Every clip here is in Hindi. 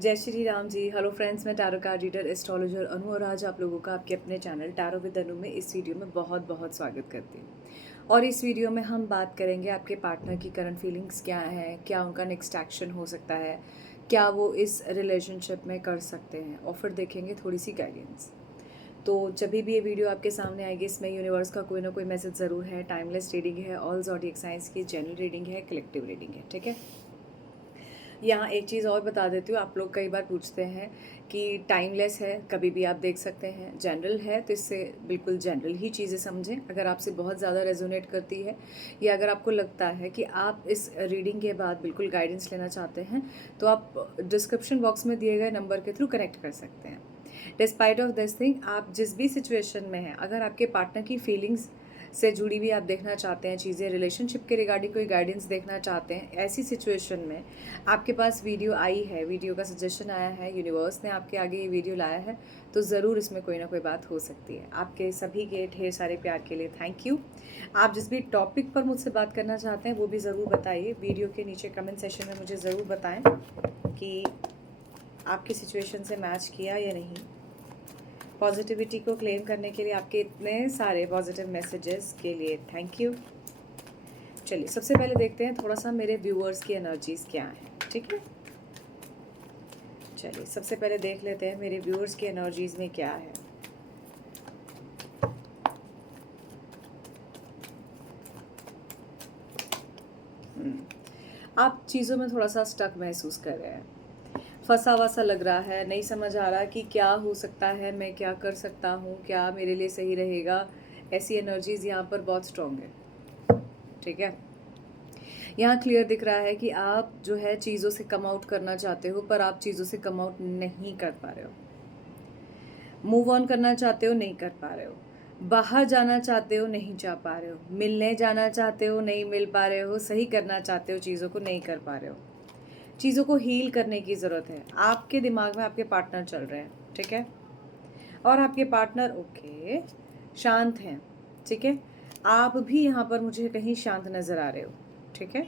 जय श्री राम जी। हेलो फ्रेंड्स, मैं टैरो कार्ड रीडर एस्ट्रोलॉजर अनु और आज आप लोगों का आपके अपने चैनल टैरो विद अनु में इस वीडियो में बहुत बहुत स्वागत करती हूँ। और इस वीडियो में हम बात करेंगे आपके पार्टनर की करंट फीलिंग्स क्या हैं, क्या उनका नेक्स्ट एक्शन हो सकता है, क्या वो इस रिलेशनशिप में कर सकते हैं, और फिर देखेंगे थोड़ी सी गाइडेंस। तो जब भी ये वीडियो आपके सामने आएगी इसमें यूनिवर्स का कोई ना कोई मैसेज ज़रूर है। टाइमलेस रीडिंग है, ऑल ज़ोडिएक साइंस की जनरल रीडिंग है, कलेक्टिव रीडिंग है, ठीक है। यहाँ एक चीज़ और बता देती हूँ, आप लोग कई बार पूछते हैं कि टाइमलेस है, कभी भी आप देख सकते हैं। जनरल है तो इससे बिल्कुल जनरल ही चीज़ें समझें। अगर आपसे बहुत ज़्यादा रेजोनेट करती है या अगर आपको लगता है कि आप इस रीडिंग के बाद बिल्कुल गाइडेंस लेना चाहते हैं तो आप डिस्क्रिप्शन बॉक्स में दिए गए नंबर के थ्रू कनेक्ट कर सकते हैं। डिस्पाइट ऑफ दिस थिंग, आप जिस भी सिचुएशन में हैं, अगर आपके पार्टनर की फीलिंग्स से जुड़ी हुई आप देखना चाहते हैं चीज़ें, रिलेशनशिप के रिगार्डिंग कोई गाइडेंस देखना चाहते हैं, ऐसी सिचुएशन में आपके पास वीडियो आई है, वीडियो का सजेशन आया है, यूनिवर्स ने आपके आगे ये वीडियो लाया है, तो ज़रूर इसमें कोई ना कोई बात हो सकती है। आपके सभी के ढेर सारे प्यार के लिए थैंक यू। आप जिस भी टॉपिक पर मुझसे बात करना चाहते हैं वो भी ज़रूर बताइए। वीडियो के नीचे कमेंट सेशन में मुझे ज़रूर बताएं कि आपकी सिचुएशन से मैच किया या नहीं। पॉजिटिविटी को क्लेम करने के लिए आपके इतने सारे पॉजिटिव मैसेजेस के लिए थैंक यू। चलिए सबसे पहले देखते हैं थोड़ा सा मेरे व्यूअर्स की एनर्जीज क्या हैं, ठीक है। चलिए सबसे पहले देख लेते हैं मेरे व्यूअर्स की एनर्जीज में क्या है। आप चीज़ों में थोड़ा सा स्टक महसूस कर रहे हैं, फंसा हुआ सा लग रहा है, नहीं समझ आ रहा कि क्या हो सकता है, मैं क्या कर सकता हूँ, क्या मेरे लिए सही रहेगा। ऐसी एनर्जीज यहाँ पर बहुत स्ट्रॉन्ग है, ठीक है। यहाँ क्लियर दिख रहा है कि आप जो है चीज़ों से कम आउट करना चाहते हो पर आप चीज़ों से कम आउट नहीं कर पा रहे हो। मूव ऑन करना चाहते हो, नहीं कर पा रहे हो। बाहर जाना चाहते हो, नहीं जा पा रहे हो। मिलने जाना चाहते हो, नहीं मिल पा रहे हो। सही करना चाहते हो चीज़ों को, नहीं कर पा रहे हो। चीज़ों को हील करने की ज़रूरत है। आपके दिमाग में आपके पार्टनर चल रहे हैं, ठीक है, और आपके पार्टनर ओके शांत हैं, ठीक है। आप भी यहाँ पर मुझे कहीं शांत नज़र आ रहे हो, ठीक है।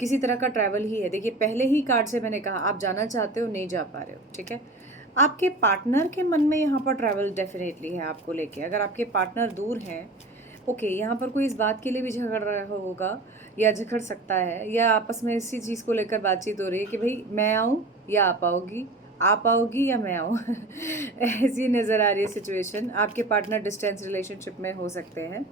किसी तरह का ट्रैवल ही है। देखिए पहले ही कार्ड से मैंने कहा आप जाना चाहते हो, नहीं जा पा रहे हो, ठीक है। आपके पार्टनर के मन में यहाँ पर ट्रैवल डेफिनेटली है आपको लेके। अगर आपके पार्टनर दूर हैं, ओके, यहाँ पर कोई इस बात के लिए भी झगड़ रहा होगा या झगड़ सकता है, या आपस में इसी चीज़ को लेकर बातचीत हो रही है कि भाई मैं आऊँ या आप आओगी या मैं आऊँ ऐसी नज़र आ रही है सिचुएशन। आपके पार्टनर डिस्टेंस रिलेशनशिप में हो सकते हैं,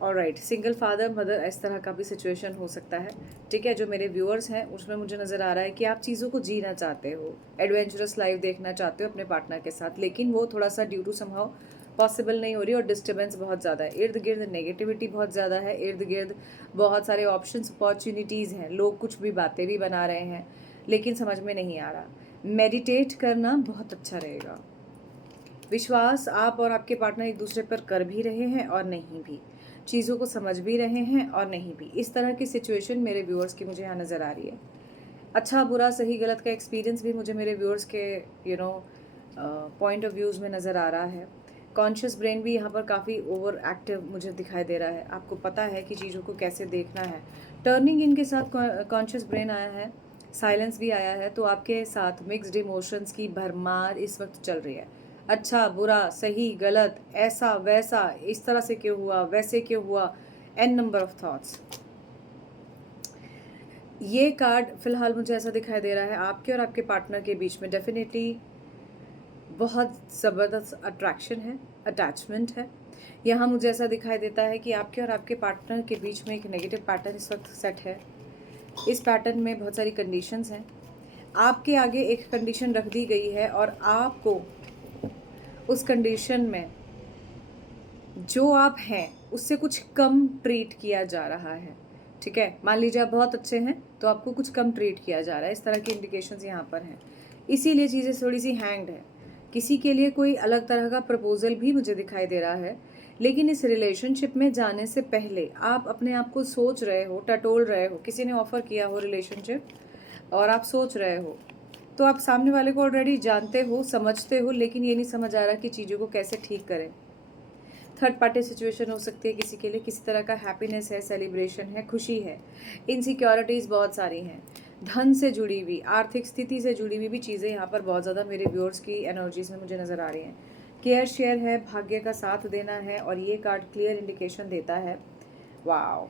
ऑलराइट। सिंगल फादर मदर, इस तरह का भी सिचुएशन हो सकता है, ठीक है। जो मेरे व्यूअर्स हैं उसमें मुझे नज़र आ रहा है कि आप चीज़ों को जीना चाहते हो, एडवेंचरस लाइफ देखना चाहते हो अपने पार्टनर के साथ, लेकिन वो थोड़ा सा ड्यू टू समहाउ पॉसिबल नहीं हो रही और डिस्टर्बेंस बहुत ज़्यादा है। इर्द गिर्द नेगेटिविटी बहुत ज़्यादा है, इर्द गिर्द बहुत सारे ऑप्शंस अपॉर्चुनिटीज़ हैं, लोग कुछ भी बातें भी बना रहे हैं लेकिन समझ में नहीं आ रहा। मेडिटेट करना बहुत अच्छा रहेगा। विश्वास आप और आपके पार्टनर एक दूसरे पर कर भी रहे हैं और नहीं भी, चीज़ों को समझ भी रहे हैं और नहीं भी। इस तरह की सिचुएशन मेरे व्यूअर्स की मुझे यहाँ नज़र आ रही है। अच्छा बुरा सही गलत का एक्सपीरियंस भी मुझे मेरे व्यूअर्स के पॉइंट ऑफ व्यूज़ में नज़र आ रहा है। कॉन्शियस ब्रेन भी यहाँ पर काफ़ी ओवर एक्टिव मुझे दिखाई दे रहा है। आपको पता है कि चीज़ों को कैसे देखना है। टर्निंग इनके साथ कॉन्शियस ब्रेन आया है, साइलेंस भी आया है, तो आपके साथ मिक्स्ड इमोशंस की भरमार इस वक्त चल रही है। अच्छा बुरा सही गलत, ऐसा वैसा, इस तरह से क्यों हुआ, वैसे क्यों हुआ, एन नंबर ऑफ थॉट्स। ये कार्ड फिलहाल मुझे ऐसा दिखाई दे रहा है आपके और आपके पार्टनर के बीच में डेफिनेटली बहुत ज़बरदस्त अट्रैक्शन है, अटैचमेंट है। यहाँ मुझे ऐसा दिखाई देता है कि आपके और आपके पार्टनर के बीच में एक नेगेटिव पैटर्न इस वक्त सेट है। इस पैटर्न में बहुत सारी कंडीशंस हैं। आपके आगे एक कंडीशन रख दी गई है और आपको उस कंडीशन में जो आप हैं उससे कुछ कम ट्रीट किया जा रहा है, ठीक है। मान लीजिए आप बहुत अच्छे हैं तो आपको कुछ कम ट्रीट किया जा रहा है, इस तरह की इंडिकेशंस यहाँ पर हैं। इसीलिए चीज़ें थोड़ी सी हैंग्ड है। किसी के लिए कोई अलग तरह का प्रपोजल भी मुझे दिखाई दे रहा है, लेकिन इस रिलेशनशिप में जाने से पहले आप अपने आप को सोच रहे हो, टटोल रहे हो। किसी ने ऑफ़र किया हो रिलेशनशिप और आप सोच रहे हो, तो आप सामने वाले को ऑलरेडी जानते हो, समझते हो, लेकिन ये नहीं समझ आ रहा कि चीज़ों को कैसे ठीक करें। थर्ड पार्टी सिचुएशन हो सकती है किसी के लिए, किसी तरह का हैप्पीनेस है, सेलिब्रेशन है, खुशी है। इनसिक्योरिटीज़ बहुत सारी हैं। धन से जुड़ी हुई, आर्थिक स्थिति से जुड़ी हुई भी चीज़ें यहाँ पर बहुत ज़्यादा मेरे व्यूअर्स की एनर्जीज में मुझे नज़र आ रही हैं। केयर शेयर है, भाग्य का साथ देना है, और ये कार्ड क्लियर इंडिकेशन देता है। वाओ,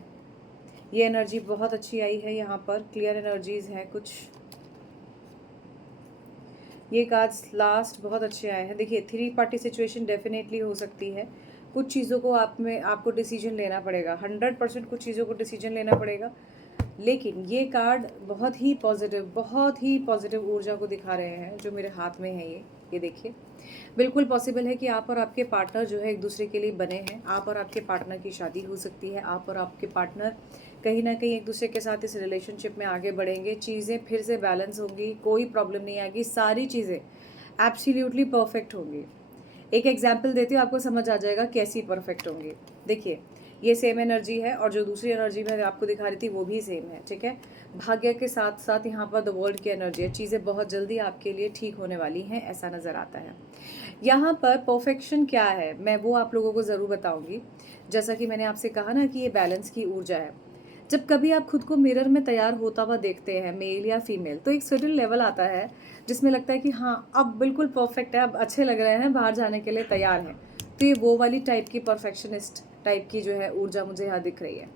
ये एनर्जी बहुत अच्छी आई है यहाँ पर, क्लियर एनर्जीज हैं कुछ। ये कार्ड्स लास्ट बहुत अच्छे आए हैं। देखिए, 3 पार्टी सिचुएशन डेफिनेटली हो सकती है। कुछ चीज़ों को आपको डिसीजन लेना पड़ेगा, 100% कुछ चीज़ों को डिसीजन लेना पड़ेगा। लेकिन ये कार्ड बहुत ही पॉजिटिव ऊर्जा को दिखा रहे हैं जो मेरे हाथ में है। ये देखिए, बिल्कुल पॉसिबल है कि आप और आपके पार्टनर जो है एक दूसरे के लिए बने हैं। आप और आपके पार्टनर की शादी हो सकती है। आप और आपके पार्टनर कहीं ना कहीं एक दूसरे के साथ इस रिलेशनशिप में आगे बढ़ेंगे। चीज़ें फिर से बैलेंस होंगी, कोई प्रॉब्लम नहीं आएगी, सारी चीज़ें एब्सोल्युटली परफेक्ट होंगी। एक एग्जाम्पल देती हूँ, आपको समझ आ जाएगा कैसी परफेक्ट होंगी। देखिए, ये सेम एनर्जी है और जो दूसरी एनर्जी मैं आपको दिखा रही थी वो भी सेम है, ठीक है। भाग्य के साथ साथ यहाँ पर द वर्ल्ड की एनर्जी है। चीज़ें बहुत जल्दी आपके लिए ठीक होने वाली हैं, ऐसा नज़र आता है। यहाँ पर परफेक्शन क्या है मैं वो आप लोगों को ज़रूर बताऊँगी। जैसा कि मैंने आपसे कहा ना कि ये बैलेंस की ऊर्जा है। जब कभी आप खुद को मिरर में तैयार होता हुआ देखते हैं, मेल या फीमेल, तो एक सर्टेन लेवल आता है जिसमें लगता है कि हाँ, अब बिल्कुल परफेक्ट है, अब अच्छे लग रहे हैं, बाहर जाने के लिए तैयार हैं। तो ये वो वाली टाइप की परफेक्शनिस्ट टाइप की जो है ऊर्जा मुझे यहाँ दिख रही है।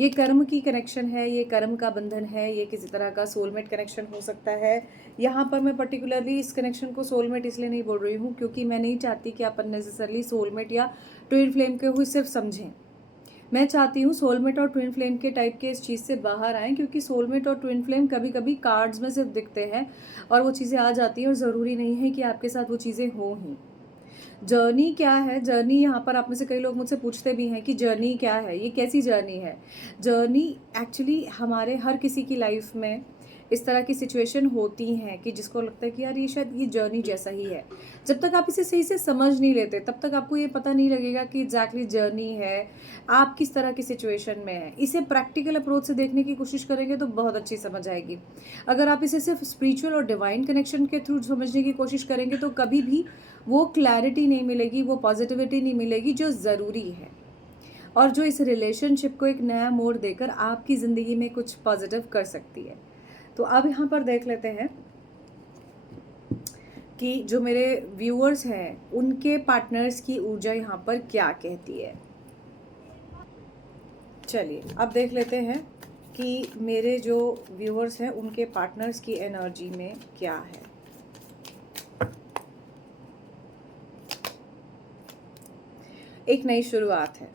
ये कर्म की कनेक्शन है, ये कर्म का बंधन है, ये किसी तरह का सोलमेट कनेक्शन हो सकता है। यहाँ पर मैं पर्टिकुलरली इस कनेक्शन को सोलमेट इसलिए नहीं बोल रही हूँ क्योंकि मैं नहीं चाहती कि आप अननेसेसरली सोलमेट या ट्विन फ्लेम के हुए सिर्फ समझें। मैं चाहती हूँ सोलमेट और ट्विन फ्लेम के टाइप के इस चीज़ से बाहर आएँ, क्योंकि सोलमेट और ट्विन फ्लेम कभी कभी कार्ड्स में सिर्फ दिखते हैं और वो चीज़ें आ जाती हैं और ज़रूरी नहीं है कि आपके साथ वो चीज़ें हों ही। जर्नी क्या है, जर्नी यहाँ पर आप में से कई लोग मुझसे पूछते भी हैं कि जर्नी क्या है, ये कैसी जर्नी है। जर्नी एक्चुअली हमारे हर किसी की लाइफ में इस तरह की सिचुएशन होती हैं कि जिसको लगता है कि यार ये शायद ये जर्नी जैसा ही है। जब तक आप इसे सही से समझ नहीं लेते तब तक आपको ये पता नहीं लगेगा कि एग्जैक्टली जर्नी है, आप किस तरह की सिचुएशन में है। इसे प्रैक्टिकल अप्रोच से देखने की कोशिश करेंगे तो बहुत अच्छी समझ आएगी। अगर आप इसे सिर्फ स्पिरिचुअल और डिवाइन कनेक्शन के थ्रू समझने की कोशिश करेंगे तो कभी भी वो क्लैरिटी नहीं मिलेगी, वो पॉजिटिविटी नहीं मिलेगी जो ज़रूरी है और जो इस रिलेशनशिप को एक नया मोड़ देकर आपकी ज़िंदगी में कुछ पॉजिटिव कर सकती है। तो अब यहाँ पर देख लेते हैं कि जो मेरे व्यूअर्स हैं उनके पार्टनर्स की ऊर्जा यहाँ पर क्या कहती है। चलिए अब देख लेते हैं कि मेरे जो व्यूअर्स हैं उनके पार्टनर्स की एनर्जी में क्या है। एक नई शुरुआत है,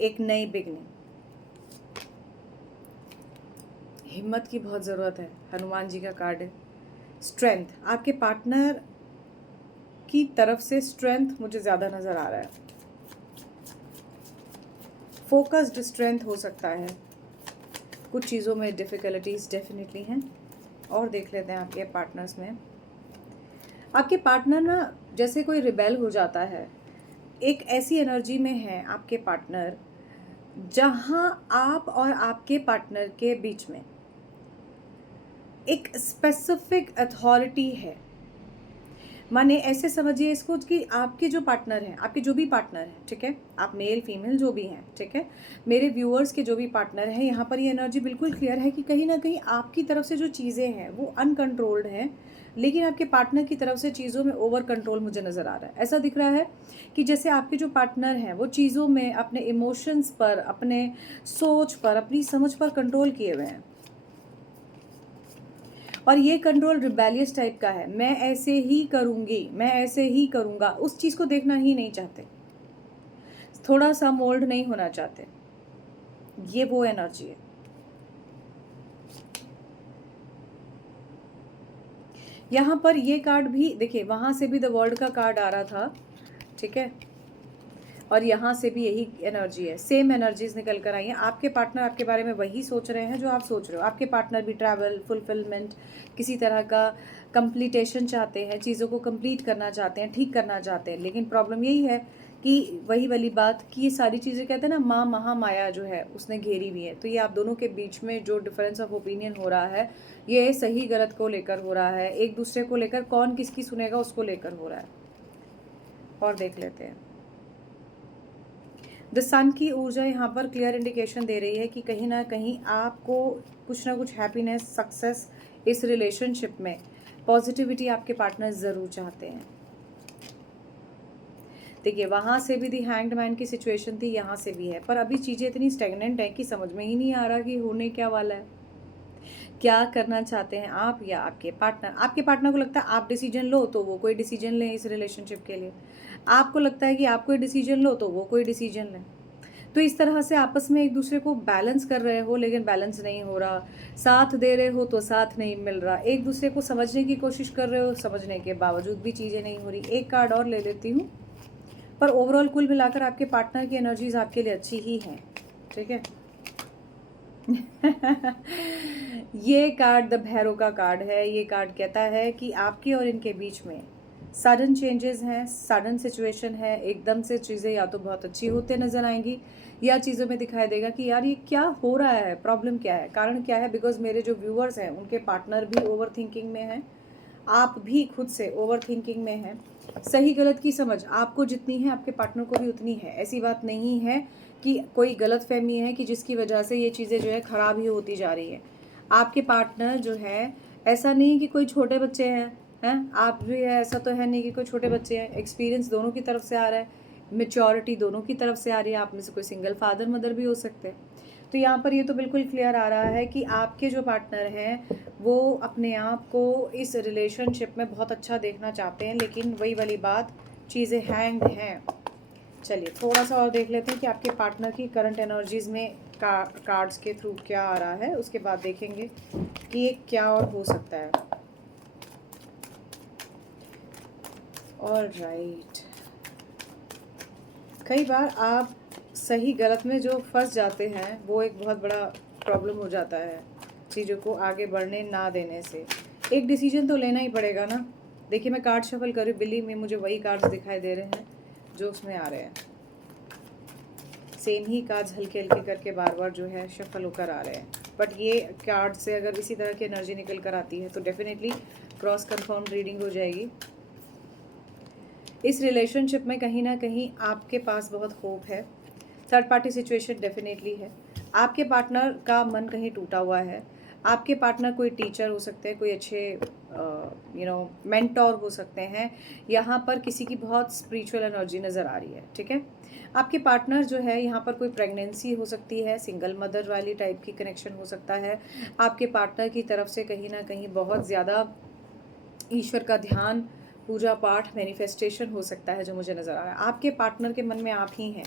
एक नई बिगनिंग। हिम्मत की बहुत ज़रूरत है, हनुमान जी का कार्ड है। स्ट्रेंथ, आपके पार्टनर की तरफ से स्ट्रेंथ मुझे ज़्यादा नज़र आ रहा है। फोकस्ड स्ट्रेंथ हो सकता है, कुछ चीज़ों में डिफ़िकल्टीज डेफिनेटली हैं। और देख लेते हैं आपके पार्टनर्स में। आपके पार्टनर ना जैसे कोई रिबेल हो जाता है, एक ऐसी एनर्जी में है आपके पार्टनर जहां आप और आपके पार्टनर के बीच में एक स्पेसिफिक अथॉरिटी है। माने ऐसे समझिए इसको कि आपके जो पार्टनर हैं, आपके जो भी पार्टनर हैं, ठीक है, आप मेल फीमेल जो भी हैं, ठीक है, मेरे व्यूअर्स के जो भी पार्टनर हैं, यहाँ पर ये एनर्जी बिल्कुल क्लियर है कि कहीं ना कहीं आपकी तरफ से जो चीज़ें हैं वो अनकंट्रोल्ड हैं, लेकिन आपके पार्टनर की तरफ से चीज़ों में ओवर कंट्रोल मुझे नज़र आ रहा है। ऐसा दिख रहा है कि जैसे आपके जो पार्टनर हैं वो चीज़ों में अपने इमोशंस पर, अपने सोच पर, अपनी समझ पर कंट्रोल किए हुए हैं और ये कंट्रोल रिबेलियस टाइप का है। मैं ऐसे ही करूँगी, मैं ऐसे ही करूँगा, उस चीज़ को देखना ही नहीं चाहते, थोड़ा सा मोल्ड नहीं होना चाहते। ये वो एनर्जी है। यहाँ पर ये कार्ड भी देखिए, वहाँ से भी द वर्ल्ड का कार्ड आ रहा था, ठीक है, और यहाँ से भी यही एनर्जी है। सेम एनर्जीज निकल कर आई हैं। आपके पार्टनर आपके बारे में वही सोच रहे हैं जो आप सोच रहे हो। आपके पार्टनर भी ट्रैवल, फुलफिलमेंट, किसी तरह का कंप्लीटेशन चाहते हैं, चीज़ों को कंप्लीट करना चाहते हैं, ठीक करना चाहते हैं। लेकिन प्रॉब्लम यही है कि वही वाली बात कि ये सारी चीज़ें कहते हैं ना, माँ महामाया जो है उसने घेरी हुई है। तो ये आप दोनों के बीच में जो डिफरेंस ऑफ ओपिनियन हो रहा है, ये सही गलत को लेकर हो रहा है, एक दूसरे को लेकर, कौन किसकी सुनेगा उसको लेकर हो रहा है। और देख लेते हैं द सन की ऊर्जा यहाँ पर क्लियर इंडिकेशन दे रही है कि कहीं ना कहीं आपको कुछ ना कुछ हैप्पीनेस, सक्सेस इस रिलेशनशिप में, पॉजिटिविटी आपके पार्टनर ज़रूर चाहते हैं। देखिए, वहाँ से भी दी हैंग्ड मैन की सिचुएशन थी, यहाँ से भी है, पर अभी चीज़ें इतनी स्टेगनेंट है कि समझ में ही नहीं आ रहा कि होने क्या वाला है। क्या करना चाहते हैं आप या आपके पार्टनर? आपके पार्टनर को लगता है आप डिसीजन लो तो वो कोई डिसीजन लें इस रिलेशनशिप के लिए, आपको लगता है कि आप कोई डिसीजन लो तो वो कोई डिसीजन लें। तो इस तरह से आपस में एक दूसरे को बैलेंस कर रहे हो, लेकिन बैलेंस नहीं हो रहा। साथ दे रहे हो तो साथ नहीं मिल रहा। एक दूसरे को समझने की कोशिश कर रहे हो, समझने के बावजूद भी चीज़ें नहीं हो रही। एक कार्ड और ले लेती हूँ, पर ओवरऑल कुल मिलाकर आपके पार्टनर की एनर्जीज आपके लिए अच्छी ही हैं, ठीक है। ये कार्ड द भैरव का कार्ड है। ये कार्ड कहता है कि आपके और इनके बीच में सडन चेंजेस हैं, सडन सिचुएशन है। एकदम से चीज़ें या तो बहुत अच्छी होते नजर आएंगी, या चीज़ों में दिखाई देगा कि यार ये क्या हो रहा है, प्रॉब्लम क्या है, कारण क्या है। बिकॉज मेरे जो व्यूअर्स हैं उनके पार्टनर भी ओवर थिंकिंग में हैं, आप भी खुद से ओवर थिंकिंग में हैं। सही गलत की समझ आपको जितनी है आपके पार्टनर को भी उतनी है। ऐसी बात नहीं है कि कोई गलत फहमी है कि जिसकी वजह से ये चीज़ें जो है ख़राब ही होती जा रही है। आपके पार्टनर जो है, ऐसा नहीं कि कोई छोटे बच्चे हैं आप भी है, ऐसा तो है नहीं कि कोई छोटे बच्चे हैं। एक्सपीरियंस दोनों की तरफ से आ रहा है, मेच्योरिटी दोनों की तरफ से आ रही है। आप में से कोई सिंगल फादर मदर भी हो सकते हैं। तो यहाँ पर ये तो बिल्कुल क्लियर आ रहा है कि आपके जो पार्टनर हैं वो अपने आप को इस रिलेशनशिप में बहुत अच्छा देखना चाहते हैं, लेकिन वही वाली बात, चीज़ें हैंग हैं। चलिए थोड़ा सा और देख लेते हैं कि आपके पार्टनर की करंट एनर्जीज में कार्ड्स के थ्रू क्या आ रहा है, उसके बाद देखेंगे कि ये क्या और हो सकता है। ऑलराइट, कई बार आप सही गलत में जो फंस जाते हैं वो एक बहुत बड़ा प्रॉब्लम हो जाता है, चीज़ों को आगे बढ़ने ना देने से। एक डिसीजन तो लेना ही पड़ेगा ना। देखिए मैं कार्ड शफल कर रही हूँ, बिल्ली में मुझे वही कार्ड्स दिखाई दे रहे हैं जो उसमें आ रहे हैं। सेम ही कार्ड्स हल्के हल्के करके बार बार जो है शफल होकर आ रहे हैं। बट ये कार्ड से अगर इसी तरह की एनर्जी निकल कर आती है तो डेफिनेटली क्रॉस कंफर्म रीडिंग हो जाएगी। इस रिलेशनशिप में कहीं ना कहीं आपके पास बहुत होप है। थर्ड पार्टी सिचुएशन डेफिनेटली है। आपके पार्टनर का मन कहीं टूटा हुआ है। आपके पार्टनर कोई टीचर हो सकते हैं, कोई अच्छे मेंटोर हो सकते हैं। यहाँ पर किसी की बहुत स्पिरिचुअल एनर्जी नज़र आ रही है, ठीक है। आपके पार्टनर जो है, यहाँ पर कोई प्रेगनेंसी हो सकती है, सिंगल मदर वाली टाइप की कनेक्शन हो सकता है। आपके पार्टनर की तरफ से कहीं ना कहीं बहुत ज़्यादा ईश्वर का ध्यान, पूजा पाठ, मैनिफेस्टेशन हो सकता है जो मुझे नज़र आ रहा है। आपके पार्टनर के मन में आप ही हैं,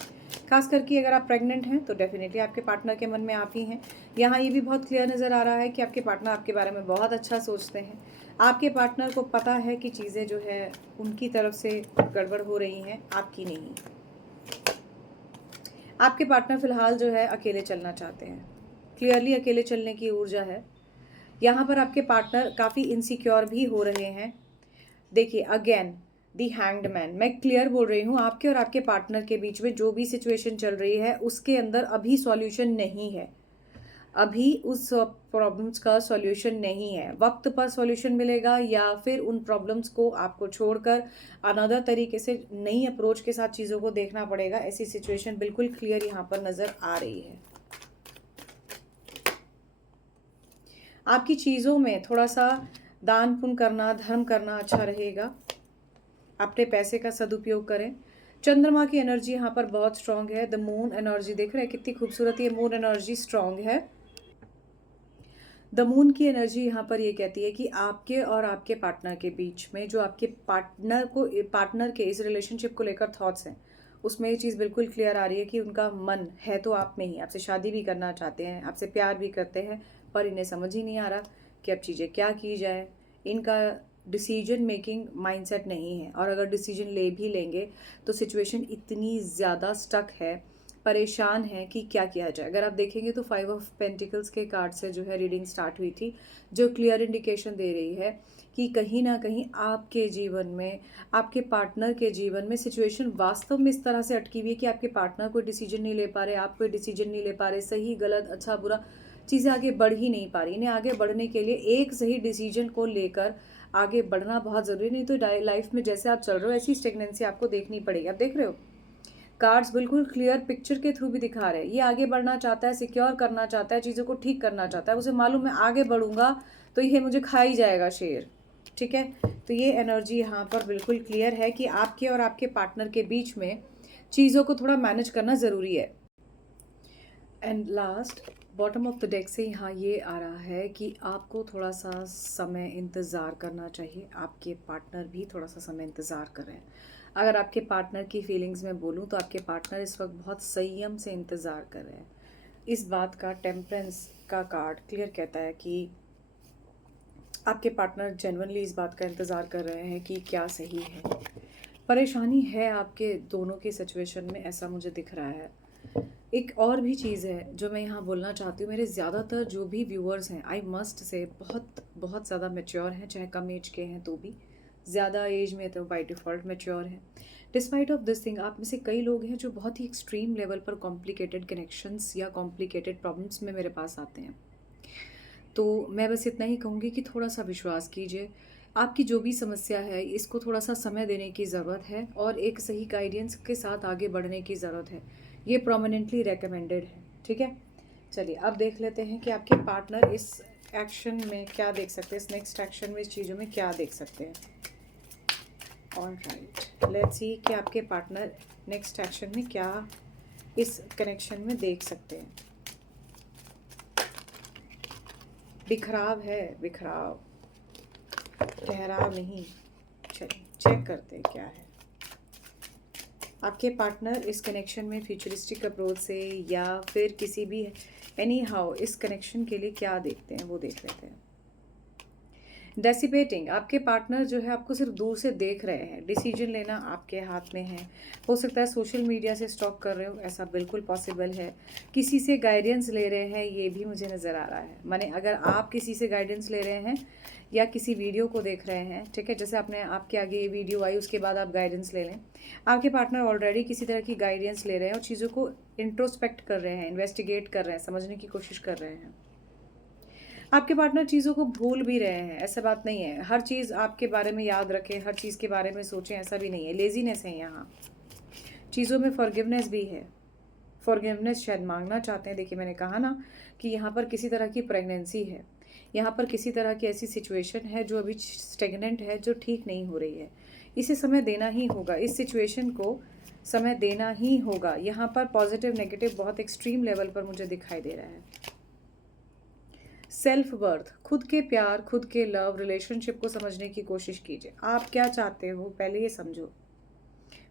खास करके अगर आप प्रेग्नेंट हैं तो डेफिनेटली आपके पार्टनर के मन में आप ही हैं। यहाँ ये भी बहुत क्लियर नज़र आ रहा है कि आपके पार्टनर आपके बारे में बहुत अच्छा सोचते हैं। आपके पार्टनर को पता है कि चीज़ें जो है उनकी तरफ से गड़बड़ हो रही हैं, आपकी नहीं। आपके पार्टनर फिलहाल जो है अकेले चलना चाहते हैं, क्लियरली अकेले चलने की ऊर्जा है। यहाँ पर आपके पार्टनर काफ़ी इनसिक्योर भी हो रहे हैं। देखिए अगेन दी हैंग्ड मैन, मैं क्लियर बोल रही हूँ, आपके और आपके पार्टनर के बीच में जो भी सिचुएशन चल रही है उसके अंदर अभी सॉल्यूशन नहीं है। अभी उस प्रॉब्लम्स का सॉल्यूशन नहीं है। वक्त पर सॉल्यूशन मिलेगा या फिर उन प्रॉब्लम्स को आपको छोड़कर अनदर तरीके से नई अप्रोच के साथ चीज़ों को देखना पड़ेगा। ऐसी सिचुएशन बिल्कुल क्लियर यहाँ पर नज़र आ रही है। आपकी चीज़ों में थोड़ा सा दान पुण्य करना, धर्म करना अच्छा रहेगा। अपने पैसे का सदुपयोग करें। चंद्रमा की एनर्जी यहाँ पर बहुत स्ट्रांग है। द मून एनर्जी देख रहे हैं कितनी खूबसूरत ये मून एनर्जी स्ट्रांग है। द मून की एनर्जी यहाँ पर ये कहती है कि आपके और आपके पार्टनर के बीच में जो आपके पार्टनर के इस रिलेशनशिप को लेकर थॉट्स हैं, उसमें ये चीज़ बिल्कुल क्लियर आ रही है कि उनका मन है तो आप में ही, आपसे शादी भी करना चाहते हैं, आपसे प्यार भी करते हैं, पर इन्हें समझ ही नहीं आ रहा कि अब चीज़ें क्या की जाए। इनका डिसीजन मेकिंग माइंडसेट नहीं है, और अगर डिसीजन ले भी लेंगे तो सिचुएशन इतनी ज़्यादा स्टक है, परेशान है कि क्या किया जाए। अगर आप देखेंगे तो 5 ऑफ पेंटिकल्स के कार्ड से जो है रीडिंग स्टार्ट हुई थी, जो क्लियर इंडिकेशन दे रही है कि कहीं ना कहीं आपके जीवन में, आपके पार्टनर के जीवन में सिचुएशन वास्तव में इस तरह से अटकी हुई है कि आपके पार्टनर कोई डिसीजन नहीं ले पा रहे, आप कोई डिसीजन नहीं ले पा रहे। सही गलत अच्छा बुरा चीज़ें आगे बढ़ ही नहीं पा रही। इन्हें आगे बढ़ने के लिए एक सही डिसीजन को लेकर आगे बढ़ना बहुत ज़रूरी, नहीं तो लाइफ में जैसे आप चल रहे हो ऐसी स्टेगनेंसी आपको देखनी पड़ेगी। आप देख रहे हो कार्ड्स बिल्कुल क्लियर पिक्चर के थ्रू भी दिखा रहे हैं, ये आगे बढ़ना चाहता है, सिक्योर करना चाहता है, चीज़ों को ठीक करना चाहता है, उसे मालूम है आगे बढ़ूंगा तो ये मुझे खा ही जाएगा शेर। ठीक है, तो ये एनर्जी यहाँ पर बिल्कुल क्लियर है कि आपके और आपके पार्टनर के बीच में चीज़ों को थोड़ा मैनेज करना ज़रूरी है। And last bottom of the deck से यहाँ ये आ रहा है कि आपको थोड़ा सा समय इंतज़ार करना चाहिए, आपके पार्टनर भी थोड़ा सा समय इंतज़ार कर रहे हैं। अगर आपके पार्टनर की फीलिंग्स में बोलूँ तो आपके पार्टनर इस वक्त बहुत संयम से इंतज़ार कर रहे हैं। इस बात का टेम्परेंस का कार्ड क्लियर कहता है कि आपके पार्टनर जेन्युइनली इस बात का इंतज़ार कर रहे हैं कि क्या सही है। परेशानी है आपके दोनों की सिचुएशन में, ऐसा मुझे दिख रहा है। एक और भी चीज़ है जो मैं यहाँ बोलना चाहती हूँ, मेरे ज़्यादातर जो भी व्यूअर्स हैं आई मस्ट से बहुत बहुत ज़्यादा मैच्योर हैं, चाहे कम एज के हैं तो भी, ज़्यादा एज में तो बाय डिफ़ॉल्ट मैच्योर हैं। डिस्पाइट ऑफ दिस थिंग आप में से कई लोग हैं जो बहुत ही एक्सट्रीम लेवल पर कॉम्प्लिकेटेड कनेक्शंस या कॉम्प्लिकेटेड प्रॉब्लम्स में मेरे पास आते हैं। तो मैं बस इतना ही कहूँगी कि थोड़ा सा विश्वास कीजिए, आपकी जो भी समस्या है इसको थोड़ा सा समय देने की ज़रूरत है और एक सही गाइडेंस के साथ आगे बढ़ने की ज़रूरत है। ये प्रोमिनेंटली रेकमेंडेड है। ठीक है, चलिए अब देख लेते हैं कि आपके पार्टनर इस एक्शन में क्या देख सकते हैं, इस नेक्स्ट एक्शन में, इस चीज़ों में क्या देख सकते हैं। ऑलराइट, लेट्स सी कि आपके पार्टनर नेक्स्ट एक्शन में क्या इस कनेक्शन में देख सकते हैं। बिखराव है, बिखराव, ठहराव नहीं। चलिए चेक करते हैं क्या है। आपके पार्टनर इस कनेक्शन में फ्यूचरिस्टिक अप्रोच से या फिर किसी भी एनी हाउ इस कनेक्शन के लिए क्या देखते हैं वो देख लेते हैं। डेसिपेटिंग, आपके पार्टनर जो है आपको सिर्फ दूर से देख रहे हैं, डिसीजन लेना आपके हाथ में है। हो सकता है सोशल मीडिया से स्टॉक कर रहे हो, ऐसा बिल्कुल पॉसिबल है। किसी से गाइडेंस ले रहे हैं, ये भी मुझे नज़र आ रहा है। माने अगर आप किसी से गाइडेंस ले रहे हैं या किसी वीडियो को देख रहे हैं, ठीक है, जैसे आपने आपके आगे ये वीडियो आई उसके बाद आप गाइडेंस ले लें, आपके पार्टनर ऑलरेडी किसी तरह की गाइडेंस ले रहे हैं और चीज़ों को इंट्रोस्पेक्ट कर रहे हैं, इन्वेस्टिगेट कर रहे हैं, समझने की कोशिश कर रहे हैं। आपके पार्टनर चीज़ों को भूल भी रहे हैं, ऐसा बात नहीं है। हर चीज़ आपके बारे में याद रखें, हर चीज़ के बारे में सोचें, ऐसा भी नहीं है। लेजीनेस है यहाँ, चीज़ों में फॉरगिवनेस भी है। फॉरगिवनेस शायद मांगना चाहते हैं। देखिए मैंने कहा ना कि यहाँ पर किसी तरह की प्रेगनेंसी है, यहाँ पर किसी तरह की ऐसी सिचुएशन है जो अभी स्टेगनेंट है, जो ठीक नहीं हो रही है। इसे समय देना ही होगा, इस सिचुएशन को समय देना ही होगा। यहाँ पर पॉजिटिव नेगेटिव बहुत एक्सट्रीम लेवल पर मुझे दिखाई दे रहा है। सेल्फ वर्थ, खुद के प्यार, खुद के लव, रिलेशनशिप को समझने की कोशिश कीजिए। आप क्या चाहते हो पहले ये समझो,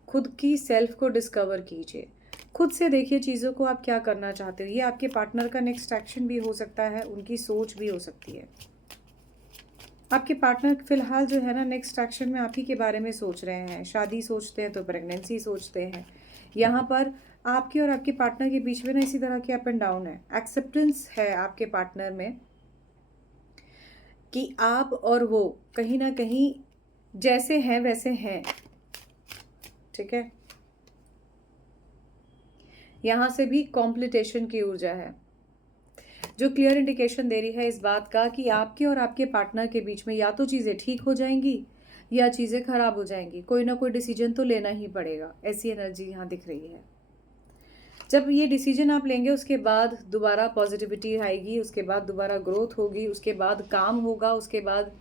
खुद की सेल्फ को डिस्कवर कीजिए, खुद से देखिए चीज़ों को आप क्या करना चाहते हो। ये आपके पार्टनर का नेक्स्ट एक्शन भी हो सकता है, उनकी सोच भी हो सकती है। आपके पार्टनर फिलहाल जो है ना नेक्स्ट एक्शन में आप ही के बारे में सोच रहे हैं। शादी सोचते हैं तो प्रेगनेंसी सोचते हैं। यहाँ पर आपके और आपके पार्टनर के बीच में ना इसी तरह के अप एंड डाउन है। एक्सेप्टेंस है आपके पार्टनर में कि आप और वो कहीं ना कहीं जैसे हैं वैसे हैं। ठीक है, यहाँ से भी कॉम्प्लिटेशन की ऊर्जा है जो क्लियर इंडिकेशन दे रही है इस बात का कि आपके और आपके पार्टनर के बीच में या तो चीज़ें ठीक हो जाएंगी या चीज़ें खराब हो जाएंगी। कोई ना कोई डिसीजन तो लेना ही पड़ेगा, ऐसी एनर्जी यहाँ दिख रही है। जब ये डिसीजन आप लेंगे उसके बाद दोबारा पॉजिटिविटी आएगी, उसके बाद दोबारा ग्रोथ होगी, उसके बाद काम होगा, उसके बाद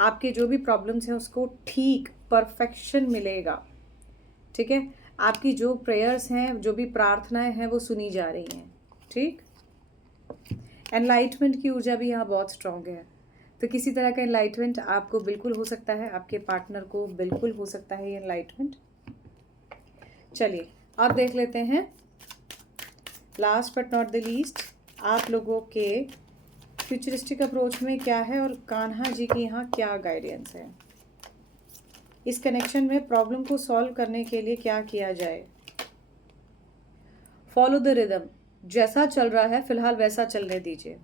आपके जो भी प्रॉब्लम्स हैं उसको ठीक परफेक्शन मिलेगा। ठीक है, आपकी जो प्रेयर्स हैं, जो भी प्रार्थनाएं हैं वो सुनी जा रही हैं। ठीक, एनलाइटमेंट की ऊर्जा भी यहाँ बहुत स्ट्रांग है। तो किसी तरह का एनलाइटमेंट आपको बिल्कुल हो सकता है, आपके पार्टनर को बिल्कुल हो सकता है ये एनलाइटमेंट। चलिए अब देख लेते हैं last but not the least आप लोगों के फ्यूचरिस्टिक अप्रोच में क्या है और कान्हा जी की यहाँ क्या गाइडेंस है। इस कनेक्शन में प्रॉब्लम को सॉल्व करने के लिए क्या किया जाए। फॉलो द रिदम, जैसा चल रहा है फिलहाल वैसा चलने दीजिए।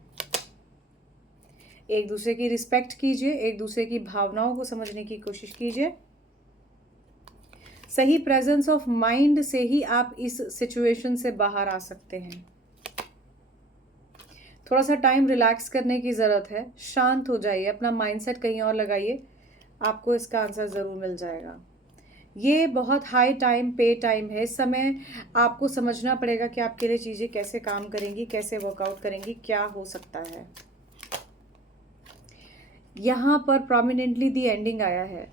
एक दूसरे की रिस्पेक्ट कीजिए, एक दूसरे की भावनाओं को समझने की कोशिश कीजिए। सही प्रेजेंस ऑफ माइंड से ही आप इस सिचुएशन से बाहर आ सकते हैं। थोड़ा सा टाइम रिलैक्स करने की ज़रूरत है, शांत हो जाइए, अपना माइंडसेट कहीं और लगाइए, आपको इसका आंसर ज़रूर मिल जाएगा। ये बहुत हाई टाइम पे टाइम है। इस समय आपको समझना पड़ेगा कि आपके लिए चीज़ें कैसे काम करेंगी, कैसे वर्कआउट करेंगी, क्या हो सकता है। यहाँ पर प्रोमिनेंटली दी एंडिंग आया है।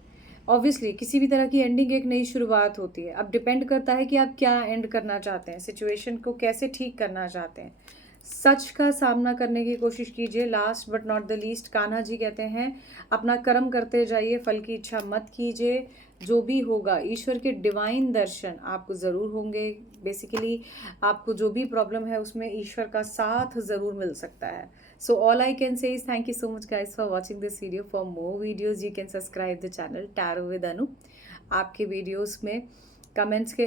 ऑब्वियसली किसी भी तरह की एंडिंग एक नई शुरुआत होती है। अब डिपेंड करता है कि आप क्या एंड करना चाहते हैं, सिचुएशन को कैसे ठीक करना चाहते हैं। सच का सामना करने की कोशिश कीजिए। Last but not the least, Kanha ji कहते हैं अपना कर्म करते जाइए, फल की इच्छा मत कीजिए। जो भी होगा, ईश्वर के डिवाइन दर्शन आपको ज़रूर होंगे। बेसिकली आपको जो भी प्रॉब्लम है उसमें ईश्वर का साथ ज़रूर मिल सकता है। So all I can say is thank you so much guys for watching this video. For more videos you can subscribe the channel Tarot with Anu. आपके वीडियोस में कमेंट्स के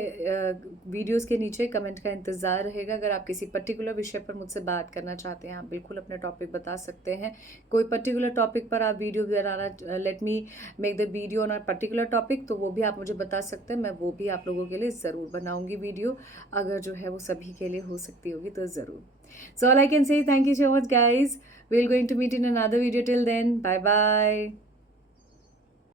वीडियोस के नीचे कमेंट का इंतज़ार रहेगा। अगर आप किसी पर्टिकुलर विषय पर मुझसे बात करना चाहते हैं, आप बिल्कुल अपने टॉपिक बता सकते हैं। कोई पर्टिकुलर टॉपिक पर आप video banana, let me make the video on a particular topic, तो वो भी आप मुझे बता सकते हैं। मैं वो भी आप लोगों के लिए ज़रूर बनाऊँगी वीडियो, अगर जो है वो सभी के लिए हो सकती होगी तो ज़रूर। So all I can say, thank you so much guys. We're going to meet in another video. Till then, bye bye.